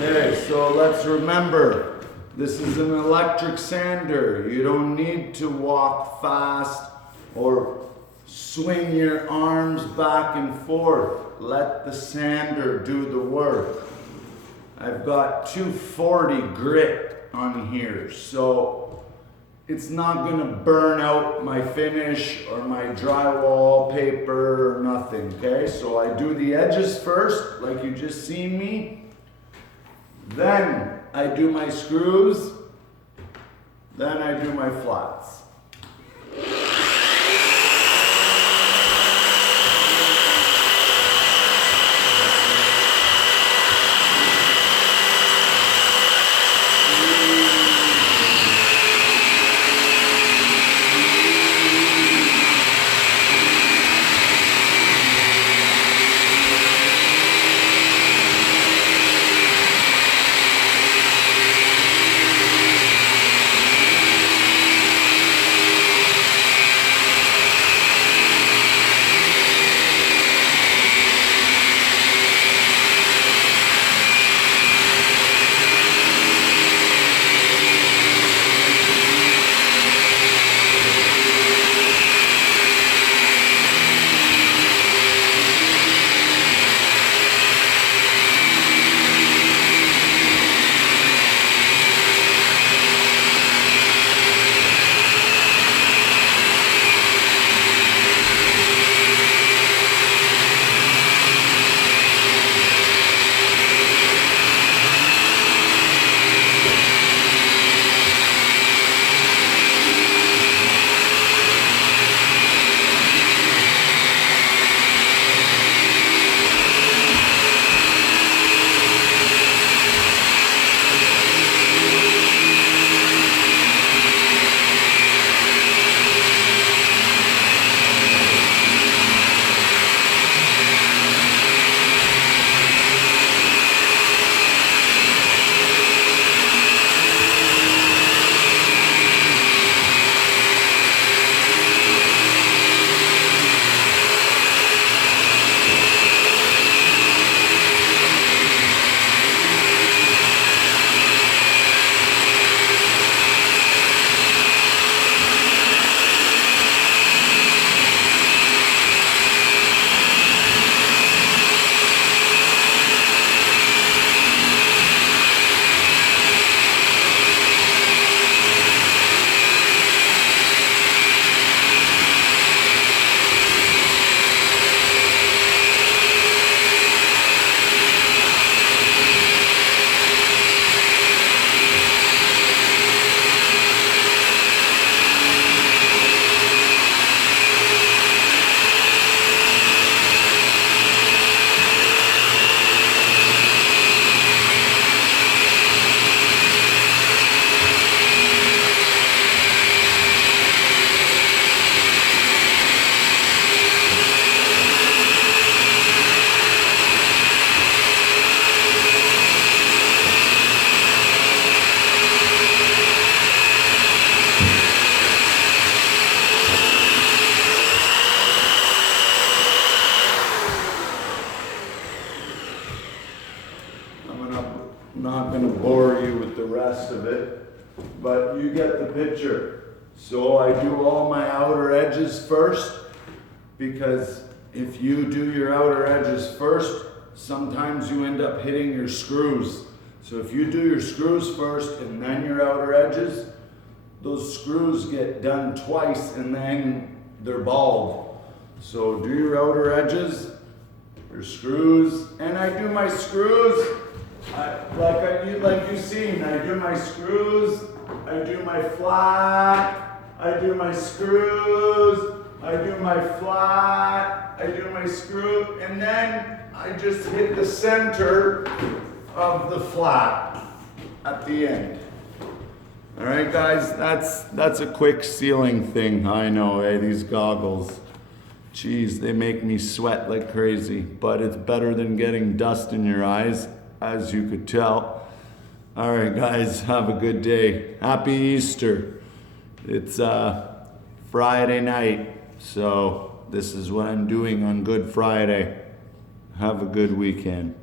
Okay, so let's remember, this is an electric sander. You don't need to walk fast or swing your arms back and forth. Let the sander do the work. I've got 240 grit on here, so it's not gonna burn out my finish or my drywall paper or nothing, okay? So I do the edges first, like you just seen me. Then I do my screws, then I do my flats. rest of it, but you get the picture. So I do all my outer edges first, because if you do your outer edges first, sometimes you end up hitting your screws. So if you do your screws first and then your outer edges, those screws get done twice and then they're bald. So do your outer edges, your screws, and I do my screws like you've seen. I do my screws, I do my flat, I do my screws, I do my flat, I do my screw, and then I just hit the center of the flat at the end. All right, guys, that's a quick sealing thing. I know, these goggles. Jeez, they make me sweat like crazy, but it's better than getting dust in your eyes, as you could tell. All right, guys, have a good day. Happy Easter. It's Friday night, so this is what I'm doing on Good Friday. Have a good weekend.